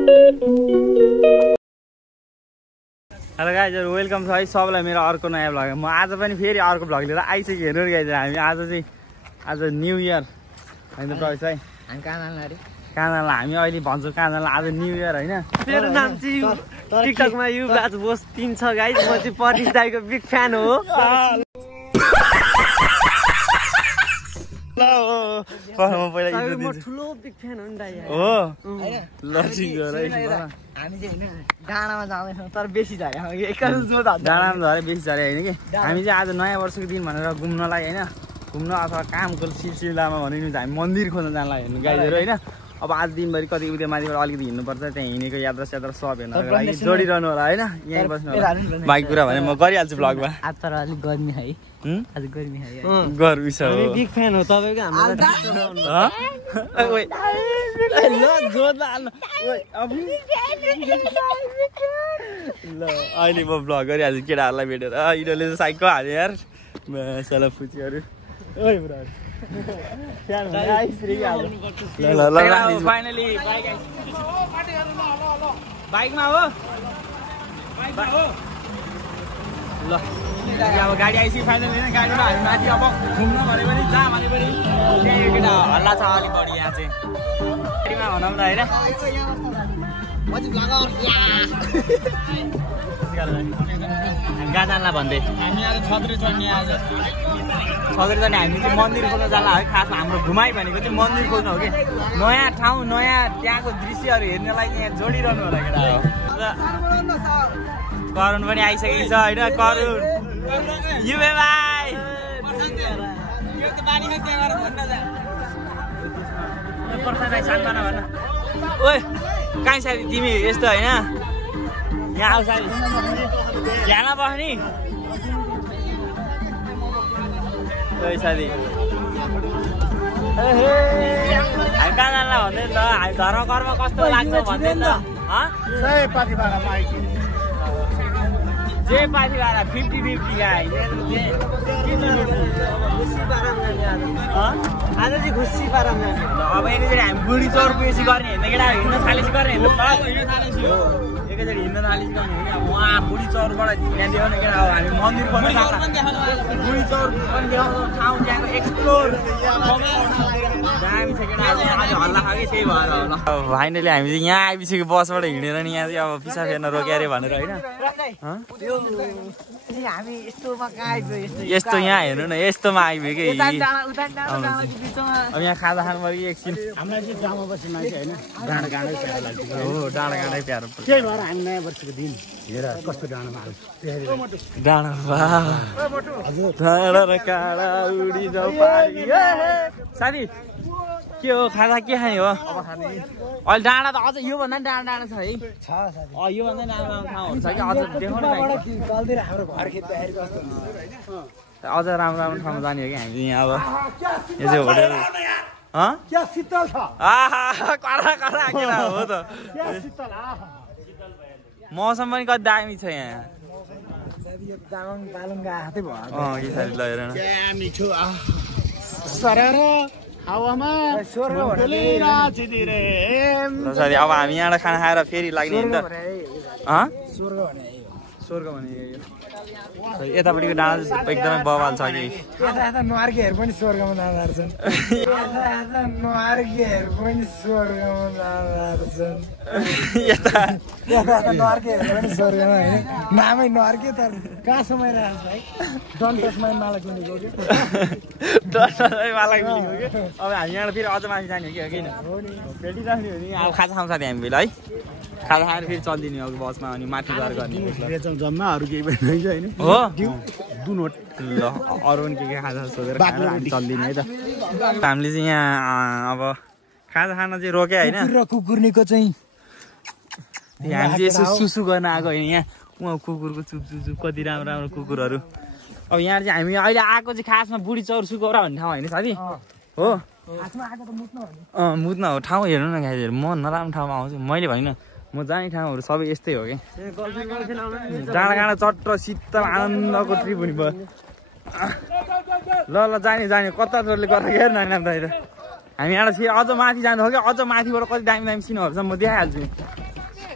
Hello गाइजहरु welcome छ है सबलाई मेरो अर्को नयाँ भ्लग। म आज पनि फेरि अर्को भ्लग लिएर आइसक्यो। हेर्नु गाइजहरु हामी आज न्यू इयर हैन प्रवेश है। हामी कहाँ जानु अरे? कहाँ जानु हामी अहिले भन्छौँ कहाँ जानु आज न्यू इयर हैन। मेरो नाम चाहिँ टिकटकमा युवराज बोस 3 छ गाइज। म चाहिँ परिस दाइको बिग फ्यान हो। ल म पहिला इन्ट्रो म दिन्छु। ठुलो बिग फ्यान हो नि दाइ। हो ल ठिक हो है। हामी चाहिँ हैन डाँडामा जाँदैछौँ तर बेसी झर्या हो कि एकैछिन जोड हाल्छ। डाँडामा झरे बेसी झरे हैन कि हामी चाहिँ आज नयाँ वर्षको दिन भनेर घुम्नलाई हैन घुम्न अथवा कामको सिलसिलामा भनिनु हामी मन्दिर खोज्न जानलाई हेर्नु गाइजहरु हैन। अब आज दिनभरि कति उदय माथिबाट अलिकति हिँड्नुपर्छ त्यहाँ हिँडेको यात्रा स्यात्रा सब हेर्नको लागि जोडिरहनु होला हैन। यहीँ बस्नु होला बाइक कुरा भने म गरिहाल्छु भ्लगमा। आज तर अलिक गर्मी है। आज गर्मी है। गर्मी छ हामी बिग फ्यान हो तपाईको हाम्रो। ओइ ल जोड्ला ओइ अब ल अहिले म भ्लग गरिहाल्छु केटाहरूलाई भेटेर। यिनीहरूले त साइकल हाल्यो यार साला फुचीहरू। ओइ ब्रो फाइनली बाइकमा हो ल अब गाडी आइसक्यो फाइनली होइन। गाडीबाट हामी माथि अब घुम्न भने पनि जहाँ भने पनि त्यहाँ केटा हल्ला छ अलिक बढी यहाँ चाहिँ गाडीमा भनौँ न होइन। कहाँ जानला भन्दै हामी आज छत्री चढ्ने आज छत्री चढ्ने हामी चाहिँ मन्दिर खोज्न जाला है। खासमा हाम्रो घुमाइ भनेको चाहिँ मन्दिर खोज्न हो कि नयाँ ठाउँ नयाँ त्यहाँको दृश्यहरू हेर्नलाई यहाँ जोडिरहनु होला केटा हो। करुण पनि आइसकेको छ होइन। करुण युवे भाइ ओइ कहीँ साथी तिमी यस्तो होइन यहाँ आऊ साथी झ्यालमा बस्ने ओइ साथी हामी कहाँ जानला भन्दै नि त हामी धर्म कर्म कस्तो लाग्छ भन्दै नि त जे पाथिवारा 50-50 गाई आज चाहिँ खुसी पाराम जाने। अब एकैचोटि हामी बुढी चौर पुगेपछि गर्ने हेर्ने केटा हिँड्न थालेपछि गर्ने एकैचोटि हिँड्न थालेपछि गर्ने हो कि अब उहाँ बुढी चौरबाट त्यहाँ देखाउने केटा अब हामी मन्दिर खोज्न जाँदा बुढी चौर पनि देखाउँछौँ ठाउँ त्यहाँको एक्सप्लोर दामी छ केटा आज हल्ला खायो कि त्यही भएर होला। फाइनली हामी चाहिँ यहाँ आइसक्यो बसबाट हिँडेर नि यहाँ चाहिँ अब पिसा फेर्न रोक्यो अरे भनेर होइन। हामी यस्तोमा कहाँ आइपुग्यो? यस्तो यहाँ हेर्नु न यस्तोमा आइपुग्यो कि अब अब यहाँ खाजा खानु पर्यो एकछिन। हामीलाई चाहिँ गाउँमा बस्ने मान्छे होइन डाँडा गाँडै प्यारो लाग्छ। हो डाँडा गाँडै प्यारो त्यही भएर हामी नयाँ वर्षको दिन हेर कस्तो डाँडामा आउँछ डाँडा डाँडा र काँडा उडी जाऊ पारी साथी के हो खाजा के खाने हो अहिले डाँडा त अझ योभन्दा नि डाँडा डाँडा छ है। योभन्दा डाँडा ठाउँहरू छ कि अझ देखाउनु अझ राम्रो राम्रो ठाउँमा जाने हो कि हामी यहाँ अब यो चाहिँ होटेल कडा केटा हो त। मौसम पनि कति दामी छ यहाँ अब हामी यहाँबाट खाना खाएर फेरि लाग्ने नि त स्वर्ग भने यतापट्टिको डाँडा एकदमै बवाल छ कि नर्केहरू पनि स्वर्गमा जाँदा रहेछन्। नर्केहरू पनि स्वर्गमा जाँदा रहेछन्। नर्केहरू पनि स्वर्गमा होइन नामै नर्के तर कहाँ समय रहेछ भाइ डन्टसमा माला किनेको कि माला किनेको कि अब हामी यहाँबाट फेरि अझ माथि जाने हो कि किन भेटिराख्ने हो नि। अब खाजा खाउँ साथी हामी बेला है खाजा खाएर फेरि चल्दिने अब बसमा अनि माथि गएर गर्ने जम्मा अरू केही पनि होइन हो दुनोट ल अरू पनि के खाजा सोधेर खाएर हामी चल्दिने है त। हामीले चाहिँ यहाँ अब खाजा खान चाहिँ रोक्यो होइन। कुकुर्नेको चाहिँ हामी चाहिँ यसो सुसु गर्न आएको होइन यहाँ उहाँ कुकुरको चुप चुप कति राम्रो राम्रो कुकुरहरू। अब यहाँ चाहिँ हामी अहिले आएको चाहिँ खासमा बुढी चौर सुकौरा भन्ने ठाउँ होइन साथी हो मुद्न हो ठाउँ हेर्नु न गाइजहरु म नराम्रो ठाउँमा आउँछु मैले भनिनँ म जाने ठाउँहरू सबै यस्तै हो कि डाँडा गाँडा चट्ट शीतल आनन्दको ट्रिप हुने भयो। ल ल जाने जाने कता जोडले गरेर हेर नानी दाइ त हामी यहाँ फेरि अझ माथि जानु हो कि अझ माथिबाट कति दामी दामी सिनहरू छ म देखाइहाल्छु।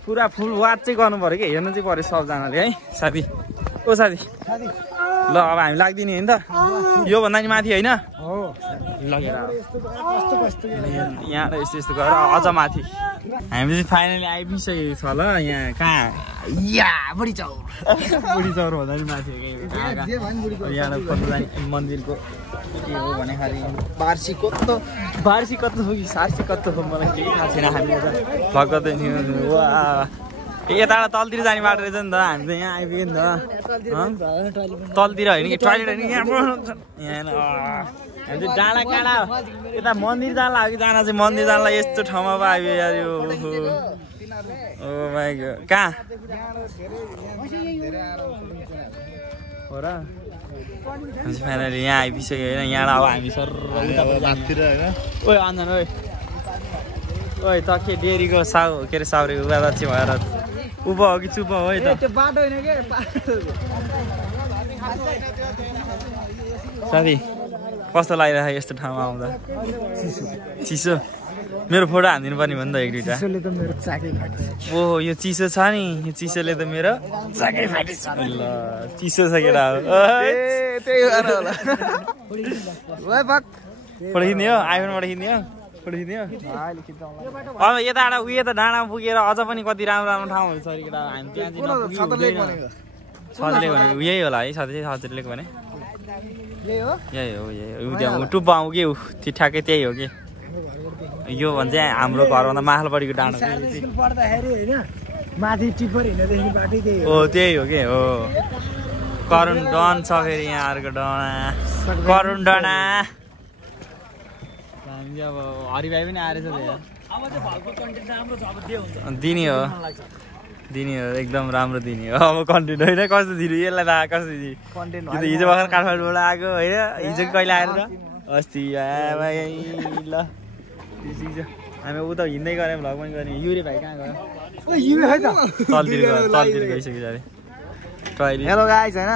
पुरा फुल वाच चाहिँ गर्नु पर्यो कि हेर्नु चाहिँ पर्यो सबजनाले है साथी ओ साथी ल अब हामी लाग्दिने होइन त योभन्दा नि माथि होइन लगेर यहाँ यस्तो यस्तो गरेर अझ माथि हामी चाहिँ फाइनली आइपुगिसकेको छ ल यहाँ कहाँ बुढी चौर भन्दा नि माथि यहाँ कस्तो जाने मन्दिरको के हो भने खालि बार्सी कस्तो हो कि सार्सी कस्तो हो मलाई केही थाहा छैन हामी त भगतै थियौँ वा यताबाट तलतिर जाने बाटो रहेछ नि त हामी त यहाँ आइपुग्यो नि त तलतिर होइन कि टोइलेट होइन यहाँ हामी चाहिँ डाँडा काँडा यता मन्दिर जान लाग्यो कि जान चाहिँ मन्दिर जानलाई यस्तो ठाउँमा पो आइयो यार यो ओ माइ गॉड कहाँ हो र फाइनली यहाँ आइपुगिसक्यो होइन यहाँ अब हामी सर ओइ अन्जन ओइ त के डेरीको के अरे साउरेको उपाध्यक्ष भएर उप हो कि चुप हो है त साथी कस्तो लागिरहेको यस्तो ठाउँमा आउँदा चिसो मेरो फोटो हानिदिनु पर्ने भयो नि त एक दुईवटा ओहो यो चिसो छ नि यो चिसोले त मेरो ल चिसो छ केटा फोटो खिच्ने हो आइफोनबाट खिच्ने हो फोटो खिच्ने हो अब यताबाट उयो त डाँडामा पुगेर अझ पनि कति राम्रो राम्रो ठाउँहरू छ केटा हामी त्यहाँ चाहिँ सजिलै भनेको यही होला है सजिलैको भने यही हो टुप्पा आउँ कि त्यो ठ्याक्कै त्यही हो कि यो भन्छ हाम्रो घरभन्दा माहलपट्टिको डाँडा हो त्यही हो कि हो करुण डन छ फेरि यहाँ अर्को डाँडा करुण डाँडा हामी अब हरिभाइ पनि आएर दिने हो एकदम राम्रो दिने हो अब कन्टेन्ट होइन कस्तो दिनु यसलाई त कस्तो कन्टेन्ट हिजो भर्खर काठमाडौँबाट आएको होइन हिजो कहिले आएर त अस्ति ल हामी उता हिँड्दै गऱ्यौँ भ्लग पनि गर्ने युरे भाइ कहाँ गयो तलतिर गइसक्यो अरे हेलो गाइज होइन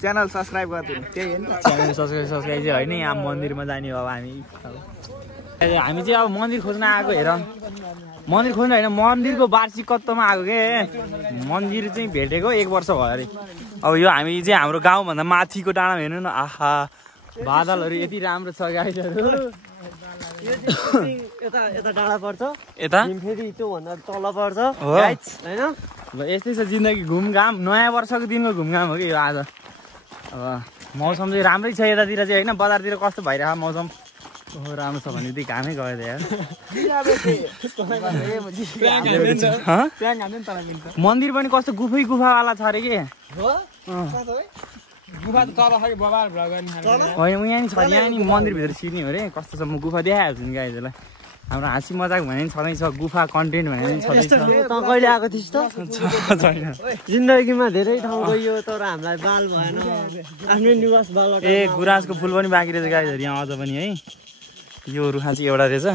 च्यानल सब्सक्राइब गरिदिनु त्यही हो नि च्यानल सब्सक्राइब चाहिँ होइन यहाँ मन्दिरमा जाने हो अब हामी चाहिँ अब मन्दिर खोज्न आएको हेर मन्दिर खोज्नु होइन मन्दिरको वार्षिकत्वमा आएको के मन्दिर चाहिँ भेटेको 1 वर्ष भयो अरे अब यो हामी चाहिँ हाम्रो गाउँभन्दा माथिको डाँडामा हेर्नु न आहा बादलहरू यति राम्रो छ गाइजहरू यता डाँडा पर्छ यता फेरि त्योभन्दा तल पर्छ होइन ल यस्तै छ जिन्दगी घुमघाम नयाँ वर्षको दिनको घुमघाम हो कि यो आज अब मौसम चाहिँ राम्रै छ यतातिर चाहिँ होइन बजारतिर कस्तो भइरहेको मौसम ओहो राम्रो छ भने त्यही घामै गयो त यार मन्दिर पनि कस्तो गुफावाला छ अरे कि होइन यहाँ नि छ यहाँ नि मन्दिरभित्र छिर्ने हो अरे कस्तो छ म गुफा देखाइहाल्छु नि गाइजहरूलाई हाम्रो हाँसी मजाक भने नि छँदैछ गुफा कन्टेन्ट भने नि छँदैछ कहिले आएको थिइस् त छैन जिन्दगीमा धेरै ठाउँ गयो तर हामीलाई बाल भएन आफ्नो निवास बाल ए गुराँसको फुल पनि बाँकी रहेछ गाइजहरू यहाँ अझ पनि है यो रुखा चाहिँ एउटा रहेछ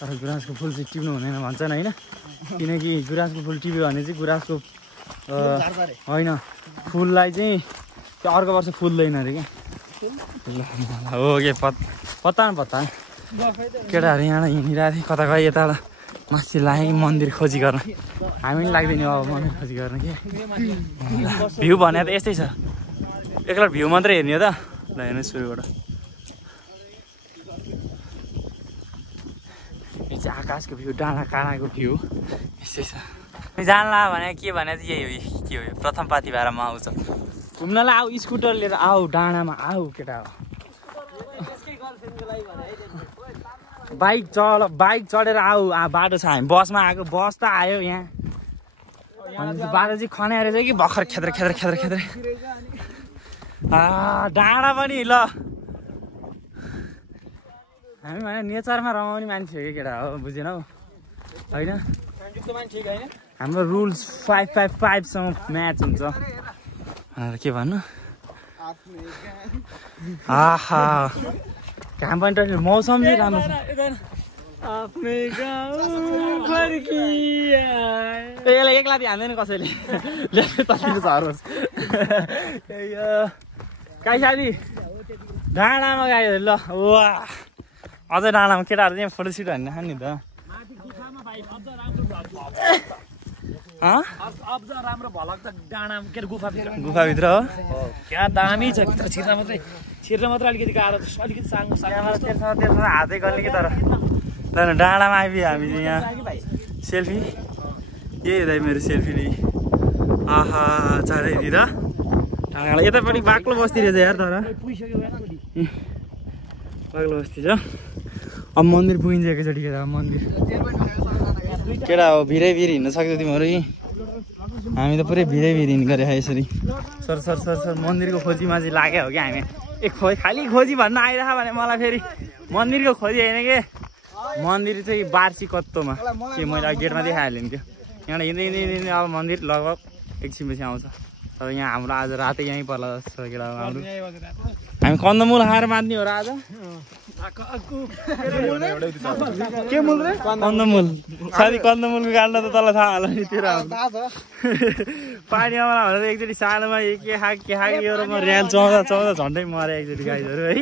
तर गुराँसको फुल चाहिँ टिप्नु हुँदैन भन्छन् होइन किनकि गुराँसको फुल टिप्यो भने चाहिँ गुराँसको होइन फुललाई चाहिँ त्यो अर्को वर्ष फुल्दैन अरे क्या हो के पत्ता केटाहरू यहाँ हिँडिरहेको थिएँ कता गयो यता माथि लाग्यो मन्दिर खोजी गर्न हामी पनि लाग्दैन अब मन्दिर खोजी गर्न के भ्यू भने त यस्तै छ एकलट भ्यू मात्रै हेर्ने हो त ल हेर्नु सुरुबाट यो चाहिँ आकाशको भ्यू डाँडा काँडाको भ्यू यस्तै छ जानला भने के भने चाहिँ यही हो के हो प्रथम पाती भाडामा आउँछ घुम्नलाई आऊ स्कुटर लिएर आऊ डाँडामा आऊ केटा बाइक चढेर आऊ बाटो छ हामी बसमा आएको बस त आयो यहाँ बाटो चाहिँ खनाएर चाहिँ कि भर्खर खेद्रे डाँडा पनि ल हामी भने नेचरमा रमाउने मान्छे हो कि केटा हो बुझेन हौ होइन हाम्रो रुल्स 555सँग म्याच हुन्छ के भन्नु आहा घाम पनि टर्छ मौसम चाहिँ राम्रो छ यसलाई एक्ला हान्दैन कसैले झरोस् काहीँ साथी डाँडामा गयो ल वा अझै डाँडामा केटाहरू चाहिँ फोटो सिट हान्ने नि त राम्रो भलक त डाँडा के अरे गुफाभित्र हो क्या दामी छ भित्र छिर्न मात्रै अलिकति गाह्रो अलिकति सानो त्यसमा हातै गर्ने कि तर डाँडामा आइपुग्यो हामी चाहिँ यहाँ सेल्फी यही हुँदा मेरो सेल्फी नै आहा चारैतिर डाँडा यतापट्टि बाक्लो बस्ती रहेछ यार तर बाक्लो बस्ती छ अब मन्दिर पुगिन्छ एकैचोटि केटा मन्दिर केटा हो भिरै हिँड्न सक्छौ तिमीहरू हामी त पुरै भिरै हिँड गरे यसरी सर सर सर सर मन्दिरको खोजीमा चाहिँ लाग्यो हो कि हामी खालि खोजी भन्न आइरह भने मलाई फेरि मन्दिरको खोजी होइन कि मन्दिर चाहिँ वार्षिकत्वमा त्यो मैले गेटमा देखाइहालेँ नि त्यो यहाँबाट हिँड्दै हिँड्दै अब मन्दिर लगभग एकछिनपछि आउँछ तर यहाँ हाम्रो आज रातै यहीँ पर्ला जस्तो केटा हाम्रो हामी कन्दमूल खाएर बाँध्ने हो र आज के मूल रे कन्दमूल साथी कन्दमूलको गाड्न त तल थाहा होला नि त्यो पानी आउला भनेर एकचोटि सालमा के खायो र म र्याल चौधा झन्डै मरे एकचोटि गाईहरू है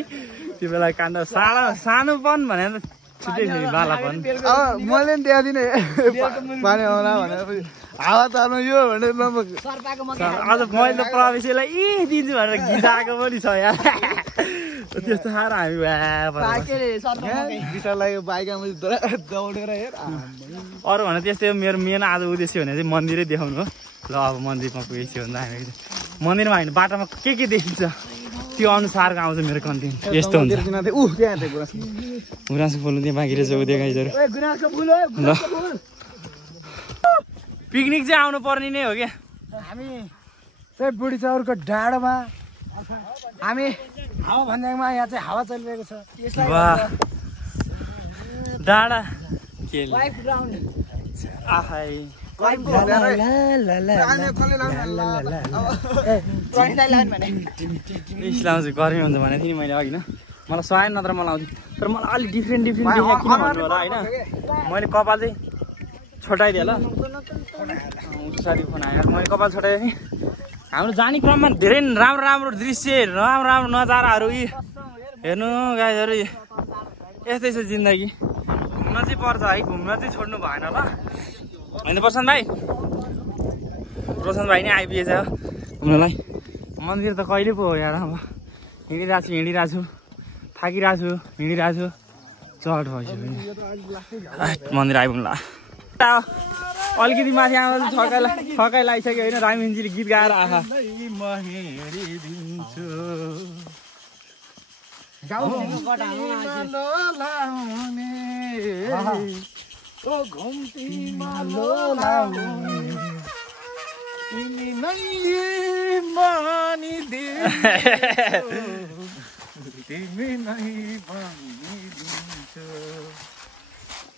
त्यो बेला काण्ड सानोपन भने छुट्टै थियो बालापन मैले नि त्यहाँदिनै पानी आउला भनेर हावा तार्नु यो भनेर आज मैले त प्रवेशीलाई दिन्छु भनेर घिसाएको पनि छ यार त्यस्तो खाएर हामी दौडेर हेर अरू भने त्यस्तै मेरो मेन आज उद्देश्य भने चाहिँ मन्दिरै देखाउनु हो ल अब मन्दिरमा पुगेपछि भन्दा हामी मन्दिरमा होइन बाटोमा के देखिन्छ त्यो अनुसारको आउँछ मेरो कन्टेन्ट यस्तो हुन्छ गुराँसको फुल त्यहाँ बाँकी रहेछ ऊ देखाइजहरू ल पिकनिक चाहिँ आउनु पर्ने नै हो क्या हामी चाहिँ बुढी चौरको डाँडोमा हामी हावा भन्ज्याङमा यहाँ चाहिँ हावा चलिरहेको छ वाह डाँडा के आहाई लाउँछु गर्मी हुन्छ भने थिएँ नि मैले अघि न मलाई सहाय नत्र मलाई आउँथ्यो तर मलाई अलिक डिफ्रेन्ट देखेँ किन भन्नु होला होइन मैले कपाल चाहिँ छोटाइदिएँ ल साथीको फोन आयो मैले कपाल छोटाएँ कि हाम्रो जाने क्रममा धेरै राम्रो राम्रो दृश्य राम्रो राम्रो नजाराहरू हेर्नु गाईहरू यस्तै छ जिन्दगी घुम्न चाहिँ पर्छ है घुम्न चाहिँ छोड्नु भएन ल होइन प्रशान्त भाइ नै आइपुगेछ घुम्नलाई मन्दिर त कहिले पो हो यार अब हिँडिरहेको छु थाकिरहेको छु हिँडिरहेको छु चट भइसक्यो मन्दिर आइपुग्नु ल अलिकति माथि आउँदा थकाइ लागिसक्यो होइन रामिनजीले गीत गाएर आखा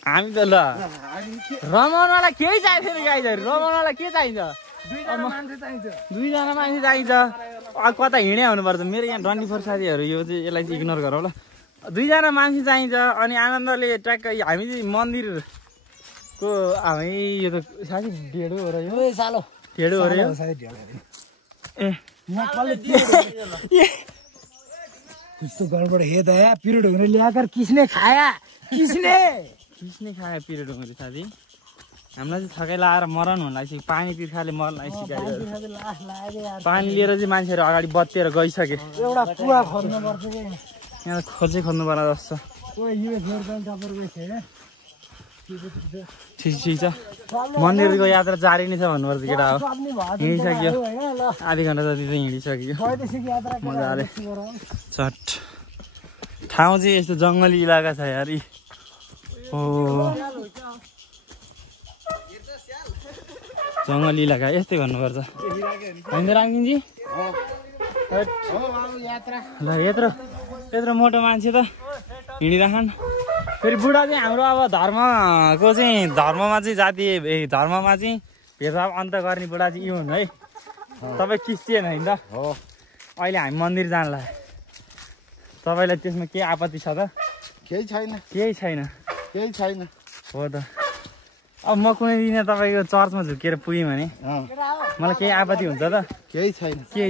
हामी त ल रमाउनलाई केही चाहिन्छ नि गाईहरू रमाउनलाई के चाहिन्छ दुईजना मान्छे चाहिन्छ कता हिँडे हुनुपर्छ मेरो यहाँ 24 साथीहरू यो चाहिँ यसलाई चाहिँ इग्नोर गरौँ ल दुईजना मान्छे चाहिन्छ अनि आनन्दले ट्याक्क हामी चाहिँ मन्दिरको हामी यो त साथी ढेडो हो र यो सालो ढेडो हो र यो कुछ तो गडबड हे दया पिरियड हुने ल्याकर किसने खाया किसने खायो पिरियड हुँदै साथी हामीलाई चाहिँ थकाइ लाएर मरण हुन लाग्छ पानी तिर्खाले मर्न सिकायो पानी लिएर चाहिँ मान्छेहरू अगाडि बत्तिएर गइसके एउटा कुवा खोज्नुपर्छ कि यहाँ खोज्दै खोज्नु पर्ला जस्तो ठिक छ मन्दिरको यात्रा जारी नै छ भन्नुपर्छ केटा हो हिँडिसक्यो आधी घन्टा जति चाहिँ हिँडिसक्यो मजाले चट ठाउँ चाहिँ यस्तो जङ्गली इलाका छ यार ओ जङ्गली इलाका यस्तै भन्नुपर्छ होइन रामकिनजी ल यत्रो मोटो मान्छे त हिँडिराखन् फेरि बुढा चाहिँ हाम्रो अब धर्मको चाहिँ धर्ममा चाहिँ जातीय धर्ममा चाहिँ भेदभाव अन्त गर्ने बुढा चाहिँ यो हुनु है तपाईँ क्रिस्चियन होइन त अहिले हामी मन्दिर जानलाई तपाईँलाई त्यसमा के आपत्ति छ त केही छैन हो त अब म कुनै दिन तपाईँको चर्चमा झुकेर पुगेँ भने मलाई केही आपत्ति हुन्छ त केही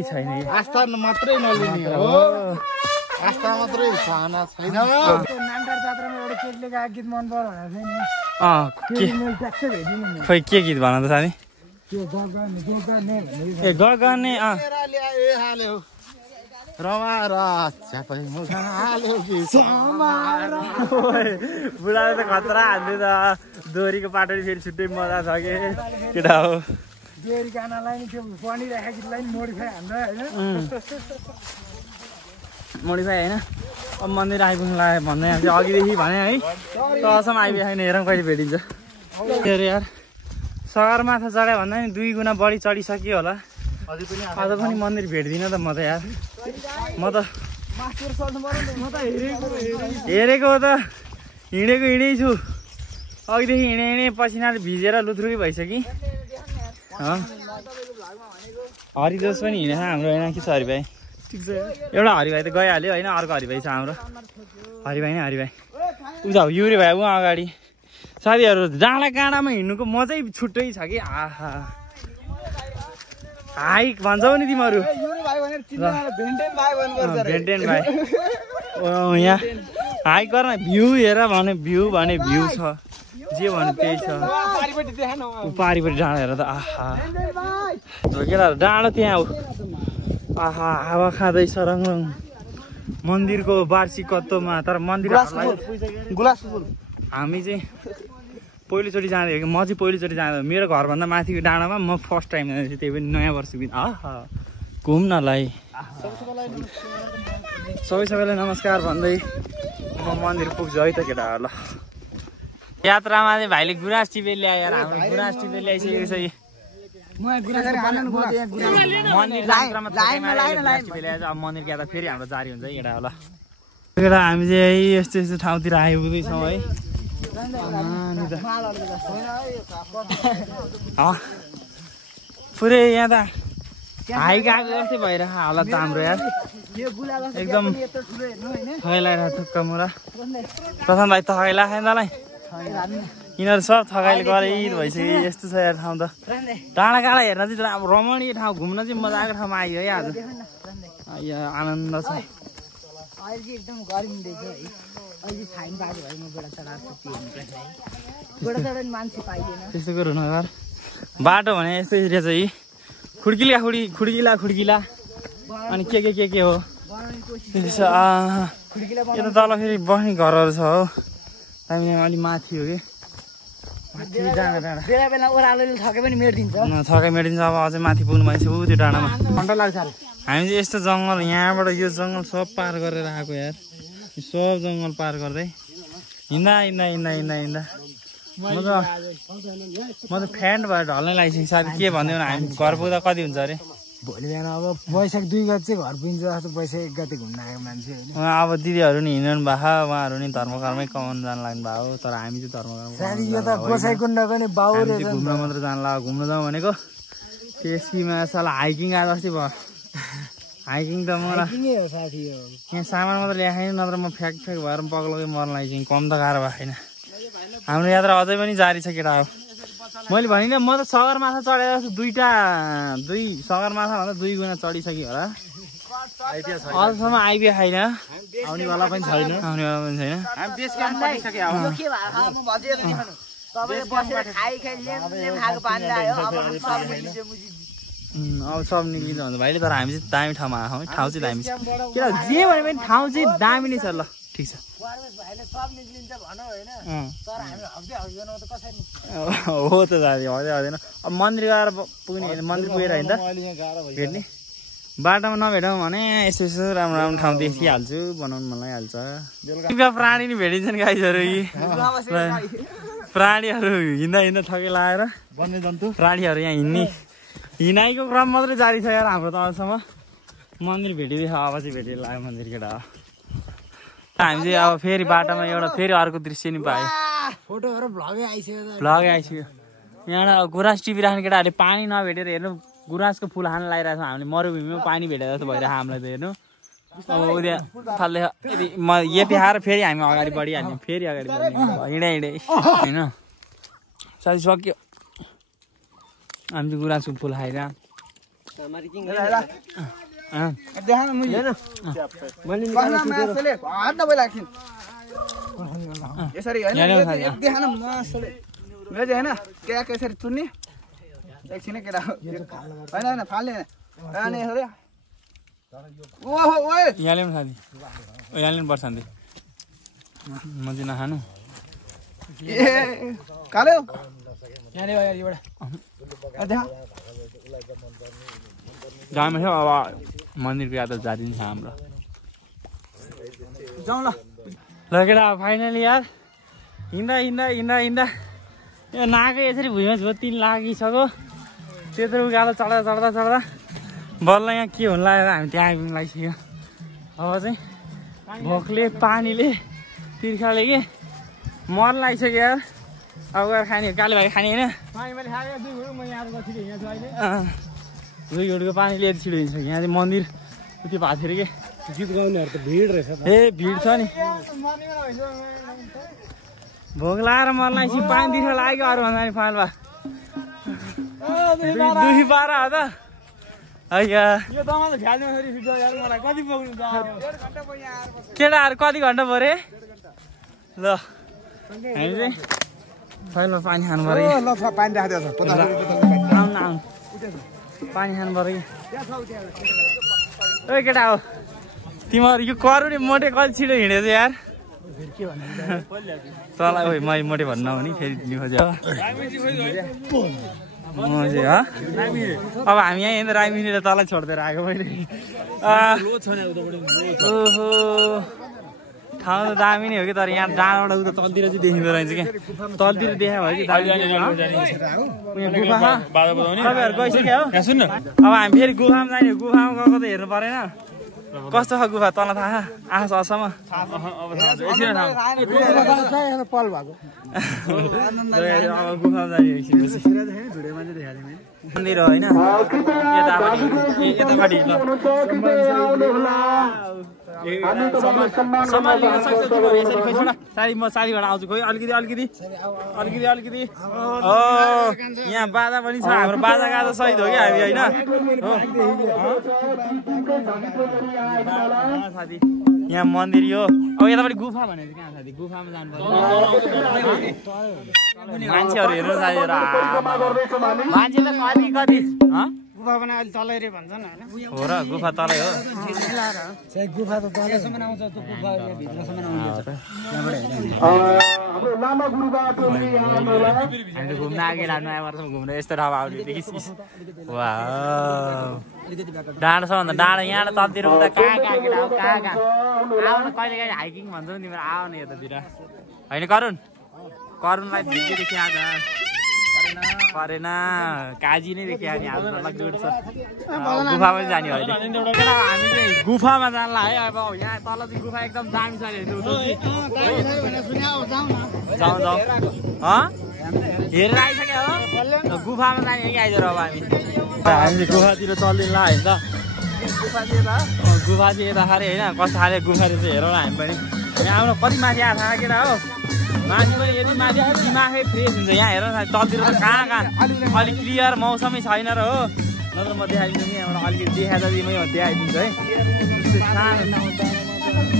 छैन आस्था मात्रै नलिने हो आस्था मात्रै छैन नामटार जात्रामा एउटा केटीले गाएको गीत मन पर्यो भनेर चाहिँ नि के मैले ट्याक्कै भेटिनँ नि खोइ के गीत भन त साथी त्यो गगने भन्ने ए गगने बुढाले त खतरा हाल्ने त दोहोरीको पाटोले फेरि छुट्टै मजा छ कि केटा हो देरी गानालाई नि त्यो बनिरहेको गीतलाई नि मोडिफाई हान्दा होइन मोडिफाई होइन अब मन्दिर आइपुग्नु लाग्यो भन्दै चाहिँ अघिदेखि भने है तलसम्म आइपुगेको छैन हेरौँ कहिले भेटिन्छ के अरे यार सगरमाथा चढायो भन्दा नि 2 गुणा बढी चढिसक्यो होला अझ पनि मन्दिर भेट्दिनँ त म त यार म त हेरेको त हिँडै छु अघिदेखि हिँडे पसिनाले भिजेर लुथ्रुकी भइसक्यो हरिदोष पनि हिँडेछ हाम्रो होइन कि छ हरिभाइ एउटा हरिभाइ त गइहाल्यो होइन अर्को हरिभाइ छ हाम्रो हरिभाइ नै हरिभाइ उजाउ युरे भाइ उहाँ अगाडि साथीहरू डाँडा काँडामा हिँड्नुको मजै छुट्टै छ कि आहा हाइक भन्छौ नि तिमीहरू भेन्टेन भाइ यहाँ हाइक गर्न भ्यू हेर भने भ्यू छ जे भने त्यही छ पारिपट्टि डाँडा हेर त आहा केटाहरू डाँडा त्यहाँ हो आहा हावा खाँदैछ रङरङ मन्दिरको वार्षिकत्वमा तर मन्दिर हामी चाहिँ पहिलोचोटि जाँदै म चाहिँ पहिलोचोटि जाँदा मेरो घरभन्दा माथिको डाँडामा म फर्स्ट टाइम जाँदैछु त्यही पनि नयाँ वर्षको दिन आहा घुम्नलाई सबैलाई नमस्कार भन्दै म मन्दिर पुग्छु है त केटाहरूलाई यात्रामा चाहिँ भाइले गुराँस टिपेर ल्यायो यार हाम्रो गुराँस टिपेर ल्याइसकेको छ अब मन्दिर गएर फेरि हाम्रो जारी हुन्छ है केटाहरूलाई केटा हामी चाहिँ यस्तो ठाउँतिर आइपुग्दैछौँ है पुरै यहाँ त हाइक आएको जस्तै भइरहेको हालत त हाम्रो यार एकदम थकाइलागिरहेको थुक्क मुरा प्रथम भाइ थकाइला खायो तँलाई यिनीहरू सब थकाइले गरेर भइसक्यो यस्तो छ यार ठाउँ त डाँडा काँडा हेर्न चाहिँ अब रमणीय ठाउँ घुम्न चाहिँ मजाको ठाउँमा आइयो है आज आनन्द छ एकदम गरिँदैछ है अहिले फाइन पाएको भए म गोडा चढाएर मान्छे पाइँदैन त्यस्तो कुरो नगर बाटो भने यस्तै रहेछ है खुड्किला अनि के हो यता तल फेरि बस्ने घरहरू छ हो हामी अलिक माथि हो कि बेला ओह्रालोले थके पनि मेटिदिन्छ थकाइ मेटिदिन्छ अब अझै माथि पुग्नु भएपछि ऊ त्यो डाँडामा घन्टा लाग्छ हामी चाहिँ यस्तो जङ्गल यहाँबाट यो जङ्गल सब पार गरेर आएको यार सब जङ्गल पार गर्दै हिँड्दा म त फ्यान्ट भएर ढल्नै लागिसकेँ साथी के भन्दै हामी घर पुग्दा कति हुन्छ अरे भोलि बिहान अब वैशाख 2 गते चाहिँ घर पुगिन्छ जस्तो वैशाख 1 गते घुम्न आएको मान्छे अब दिदीहरू नि हिँड्नु भएको उहाँहरू नि धर्मकर्मै कमाउनु जानु लाग्नु भएको तर हामी चाहिँ घुम्न मात्र जानु लाग्यो घुम्न जाउँ भनेको त्यसमा साला हाइकिङ आएर जस्तै भयो हाइकिङ त मलाई यहाँ सामान मात्र ल्याएन नत्र म फ्याक भएर पग्लकै मर्न लागिसकेँ कम त गाह्रो भएको छैन हाम्रो यात्रा अझै पनि जारी छ केटा हो मैले भनिनँ म त सगरमाथा चढेर दुई सगरमाथा भन्दा 2 गुणा चढिसकेँ होला अझसम्म आइपुगेको छैन आउनेवाला पनि छैन अब सब निक्लिन्छ भन्छ भाइले तर हामी चाहिँ दामी ठाउँमा आएको ठाउँ चाहिँ दामी छ किन जे भने पनि ठाउँ चाहिँ दामी नै छ ल ठिक छ हो त दाजु हौदैन अब मन्दिर गएर पुग्ने मन्दिर पुगेर होइन त भेट्ने बाटोमा नभेटौँ भने यस्तो राम्रो ठाउँ देखिहाल्छु बनाउनु मन लागिहाल्छ प्राणी नि भेटिन्छन् गाईहरू यी प्राणीहरू हिँड्दा थकै लगाएर वन्यजन्तु प्राणीहरू यहाँ हिँडाइको क्रम मात्रै जारी छ यार हाम्रो त अझसम्म मन्दिर भेटिँदैछ अब चाहिँ भेटेर लाग्यो मन्दिर केटा हो हामी चाहिँ अब फेरि बाटोमा एउटा फेरि अर्को दृश्य नि पायो फोटोहरू भ्लगै आइसक्यो यहाँ गुराँस टिपिराख्ने केटाहरूले पानी नभेटेर हेर्नु गुराँसको फुल खान लगाइरहेको छ हामीले मरुभूमिमा पानी भेटेर जस्तो भइरहेको हामीलाई त हेर्नु अब उद्या थाल्दै म यति खाएर फेरि हामी अगाडि बढिहाल्ने फेरि अगाडि हिँडै होइन साथी सक्यो हामी चाहिँ गुराँसको फुल खाएर यसरी हैन देखान मसले मेरो चाहिँ हैन केरा कसरी चुन्ने एकछिन केरा हैन फाल्ने अनि यसरी ओहो ओए यहाँले पनि साथी यहाँले पनि पर्छ नि म चाहिँ नखानु ए काले यहाँले यार एउटा देखा जामै छ अब मन्दिरको यात्रा जारी नै छ हाम्रो जाउँ ल लगेर अब फाइनली यार हिँड्दा यो नाकै यसरी भुइँमा झोत्तिन लागिसक्यो त्यत्रो उकालो चढ्दा बल्ल यहाँ के हुनु लागेर हामी त्यहाँ आइपुग्नु लागिसक्यो अब चाहिँ भोकले पानीले तिर्खाले के मर लागिसक्यो यार अब गएर खाने काले भाइ खाने होइन दुई हुडको पानीले यति छिटो हिँड्छ यहाँ चाहिँ मन्दिर उति भएको थियो अरे के गीत गाउनेहरू त भिड रहेछ ए भिड छ नि भोक लाएर मलाई पानी तिर्खा लाग्यो अरू भन्दा नि फाल्बा दुई बाह्र हो त केटाहरू कति घन्टा पऱ्यो ल हामी चाहिँ पहिलो पानी खानु पऱ्यो आउनु पानी खानु पऱ्यो ओ केटा हो तिमीहरू यो करुणे मोटे कति छिटो हिँडेछ यार तँलाई ओइ मै मोटे भन्नु नहुने फेरि खोज्यो अब हामी यहाँ हिँड्दा राइमिनीले तँलाई छोडिदिएर आएको मैले ओहो ठाउँ त दामी नै हो कि तर यहाँ डाँडाबाट उता तलतिर चाहिँ देखिँदो रहेछ क्या तलतिर देखा भयो कि गुफा तपाईँहरू गइसक्यो हो सुन्नु अब हामी फेरि गुफामा जाने गुफामा गएको त हेर्नु परेन कस्तो छ गुफा तल थाहा आँस असम्म पल भएको अब गुफामा जाने मन्दिर हो होइन यतापट्टि साथी म साथीबाट आउँछु खोइ अलिकति यहाँ बाजा पनि छ हाम्रो बाजा गाजा सहित हो कि हामी होइन साथी यहाँ मन्दिर यो अब यतापट्टि गुफा भनेको कहाँ साथी गुफामा जानु पर्छ मान्छेहरू हेर्नु साथी मान्छे त कति गुफा पनि अहिले तलै रे भन्छन् होइन हो र गुफा तलै हो गुफा त तलसम्म आउँछ त्यो गुफा भित्रसम्म आउँछ हामी घुम्न आगे नयाँ वर्षमा घुम्न यस्तो ठाउँ आउने वा डाँडो छ भन्दा डाँडो यहाँ तलतिर उता कहाँ केटा हो कहाँ आउन कहिले कहिले हाइकिङ भन्छौ नि तिम्रो आउने यतातिर होइन करुणलाई भिडियो देखिया आज परेन काजी नै देखिया नि आज गुड छ गुफा पनि जाने अहिले हामी चाहिँ गुफामा जानला है अब यहाँ तल चाहिँ गुफा एकदम दामी छ जाउँ हेरेर आइसक्यो हो गुफामा जाने कि आइदिएर अब हामी गुफातिर चल्दिन ला होइन त गुफा चाहिँ यता खाले होइन कस्तो खाले गुफा चाहिँ हेरौँ हामी पनि यहाँ आउनु कति माथि आएको थाहा केटा हो माथि पनि यदि माथि दिमागै फ्रेस हुन्छ यहाँ हेर तलतिर त कहाँ अलिक क्लियर मौसमै छैन र हो नत्र म देखाइदिन्छु नि यहाँबाट अलिकति देखाएर दिमै देखाइदिन्छु है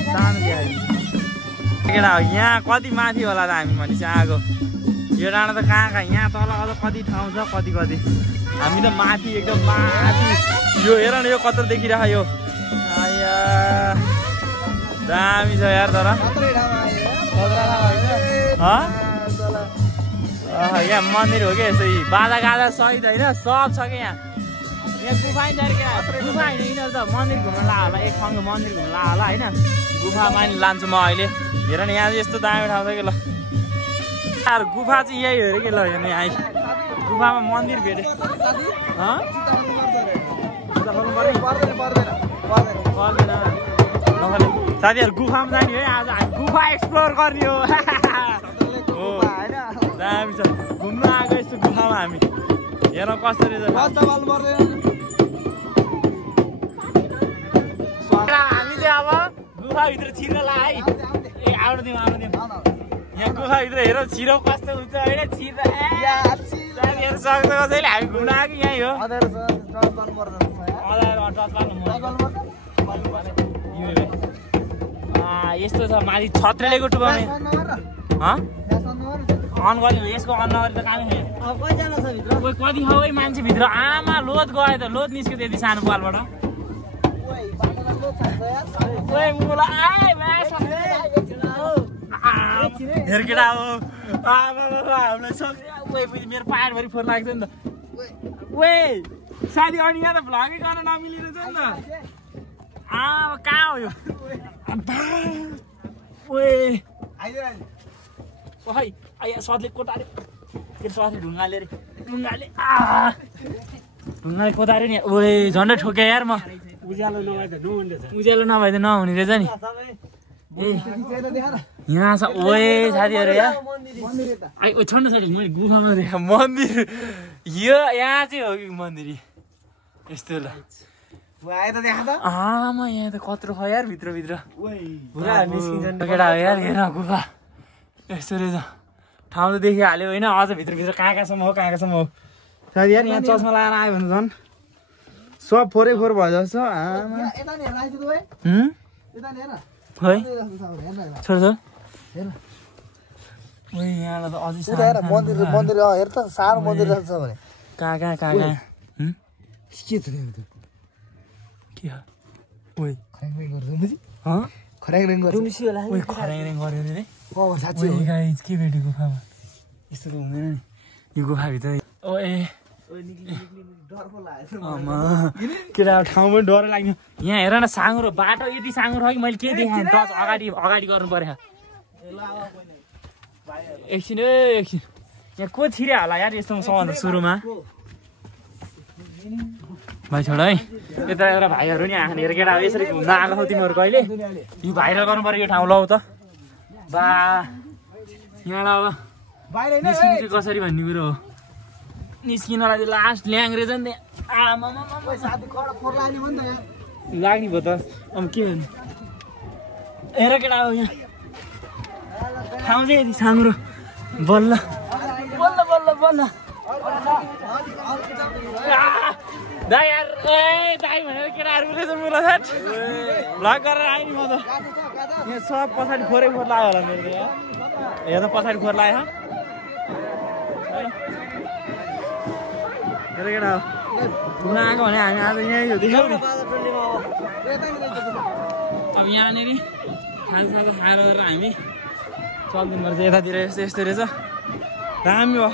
सानो देखाइदिन्छु केटा हो यहाँ कति माथि होला त हामी भनेपछि आएको यो डाँडा त कहाँ यहाँ तल अझ कति ठाउँ छ कति हामी त माथि एकदम माथि यो हेर न यो कत्रो देखिरहेको यो दामी छ यार तर यहाँ मन्दिर हो क्या यसै बाजा गाजा सहित होइन सब छ क्या यहाँ गुफा छ क्या गुफा होइन यिनीहरू त मन्दिर घुम्न ला होला एक ठाउँको मन्दिर घुम्न ला होला होइन गुफामा नि लान्छु म अहिले हेर न यहाँ यस्तो दामी ठाउँ छ कि ल गुफा चाहिँ यही हो कि ल हेर्नु यहाँ गुफामा मन्दिर भेटेँ साथीहरू गुफामा जाने है आज हामी गुफा एक्सप्लोर गर्ने हो दामी छ घुम्न आएको यस्तो गुफामा हामी हेर कस्तो रहेछ हामी चाहिँ अब गुफाभित्र छिर्न ला है ए आउनु दिउँ यहाँ गुफाभित्र हेर छिरो कस्तो हुन्छ होइन छिर्दा साथीहरू सक्छ कसैले हामी घुम्न आएको यहीँ हो यस्तो छ माथि छत्रेलेको टुप्पामा अन गर्यो यसको अन नगरी त कामै छैन अब कतिजना छ भित्र कोही कति छ है मान्छे भित्र आमा लोद गयो त लोद निस्क्यो त्यति सानो पालबाट ओए मुला आए म्यास हेर केटा हो हामीलाई सक्छ मेरो पाहाडभरि फोहोर लाग्छ नि त ओए साथी अनि यहाँ त भ्लगै गर्न नमिलिरहेछ नि त कहाँ हो यो ओए खै आइया सधले कोतारे के सधले ढुङ्गाले कोतारे नि ओए झन्डै ठोके यार म उज्यालो नभए त उज्यालो नभए त नहुने रहेछ नि ए यहाँ छ ओए साथीहरू यहाँ आई ओ छोड्नु साथी मैले गुफामा देखा मन्दिर यो यहाँ चाहिँ हो कि मन्दिर यस्तो ल आमा यहाँ त कत्रो छ यार भित्रभित्र केटा हो यार हेर गुफा यस्तो रहेछ ठाउँ त देखिहाल्यो होइन अझ भित्रभित्र कहाँसम्म हो कहाँसम्म हो साथी यार यहाँ चस्मा लगाएर आयो भने झन् सब फोरै फोहोर भयो जस्तो है छोड यहाँलाई त अझै मन्दिर हेर त सानो मन्दिर छ भने कहाँ के छ के ओइ खर्याङ गर्छ ओइ खर्याङ गर्यो अरे साँच्चै गाइस के भेट्यो गुफामा यस्तो त हुँदैन नि यो गुफाभित्र ओए केटा ठाउँ पनि डर लाग्यो यहाँ हेर न साँगुरो बाटो यति साँगुरो छ कि मैले के देखाएँ टच अगाडि गर्नु पर्यो एकछिन एकछिन यहाँ को छिर्या होला यार यस्तो सबभन्दा सुरुमा भाइ छोड है यता एउटा भाइहरू नि आँखा हेर केटा यसरी घुम्न आएको छौ तिमीहरू कहिले यो भाइरल गर्नु पर्यो यो ठाउँ लौ त बा यहाँबाट अब निस्किनु कसरी भन्ने कुरो हो निस्किनलाई लास्ट ल्याङ रहेछ नि लाग्ने भयो त अब के भन्नु हेर केटा हो यहाँ ठाउँ चाहिँ यति साँग्रो बल्ल बल्ल बल्ल बल्ल दाइ यार ए दाइ भनेर केटाहरू रहेछ मुला साट भ्लग गरेर आएँ नि म त यहाँ सब पछाडि फोहोरै फोहोर लाग्यो होला मेरो त यहाँ हेर त पछाडि फोहोर लाग्यो हेर केटा हो घुम्न आएको भने हामी आज यहीँ हो देख्यौ नि अब यहाँनिर खाजासाजा खाएर हामी चल्दिनु पर्छ यतातिर यस्तो यस्तो रहेछ दामी हो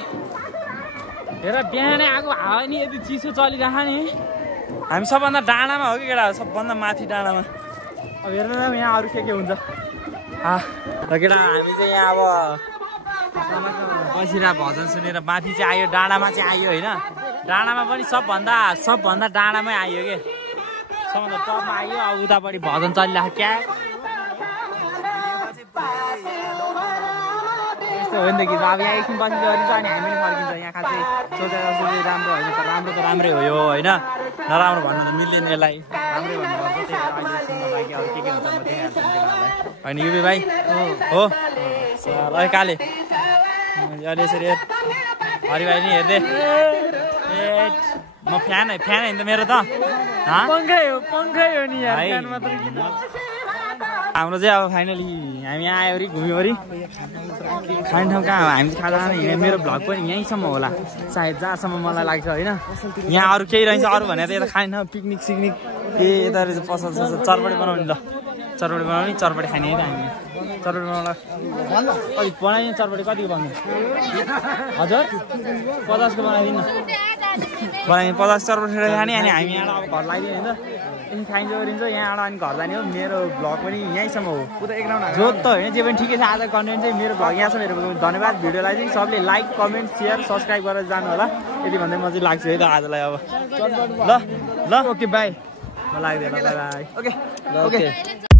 हेर बिहानै आएको हावा नि यति चिसो चलिरहेको नि हामी सबभन्दा डाँडामा हो कि केटा हो सबभन्दा माथि डाँडामा अब हेर्नु न यहाँ अरू के हुन्छ र केटा हामी चाहिँ यहाँ अब बसिरहेको भजन सुनेर माथि चाहिँ आयो डाँडामा चाहिँ आयो होइन डाँडामा पनि सबभन्दा डाँडामै आयो कि सबभन्दा टपमा आयो अब उतापट्टि भजन चलिरहेको क्या यस्तो हो नि त कि अब यहाँ एकछिन बसी गरिन्छ अनि हामी पनि फर्किन्छ यहाँ खासै सोचेर राम्रो होइन त राम्रो त राम्रै हो यो होइन नराम्रो भन्नु त मिल्दैन यसलाई राम्रै भन्नुपर्छ त्यही भएर अहिले सुन्नु लागि अरू के हुन्छ म देखाइहाल्छु केटाहरूलाई होइन युबी भाइ हो ल काले अहिले यसरी हेर हरि भाइ नि हेर्दै म फ्यान होइन त मेरो त पंखै हो नि यार फ्यान मात्र किन हाम्रो चाहिँ अब फाइनली हामी यहाँ आयो घुम्यो खाने ठाउँ कहाँ हो हामी चाहिँ खाजा हिँड्यो मेरो भ्लग पनि यहीँसम्म होला सायद जहाँसम्म मलाई लाग्छ होइन यहाँ अरू केही रहेछ अरू भनेर त यता खाने ठाउँ पिकनिक सिकनिक ए यता रहेछ पसल ससल चरपटी बनाउने ल चरपटी बनाउने चरपटी खाने है त हामी चरपटी बनाउला कति बनाइदिनु चरपटी कतिको बनाउनु हजुर 50को बनाइदिनु न बनाइदिनु 50 चरपटी खाने अनि हामी यहाँ अब घर लगाइदियो होइन एकछिन खाइन्छ गरिन्छ यहाँबाट अनि घर जाने हो मेरो भ्लग पनि यहीँसम्म हो उता एक राउन्ड जो त होइन जे पनि ठिकै छ आज कन्टेन्ट चाहिँ मेरो भ्लग यहाँसम्म हेरेको धन्यवाद भिडियोलाई चाहिँ सबले लाइक कमेन्ट सेयर सब्सक्राइब गरेर जानु होला यति भन्दै म चाहिँ लाग्छु है त आजलाई अब ल ल ओके बाई म लाग्दैन बाई बाई ओके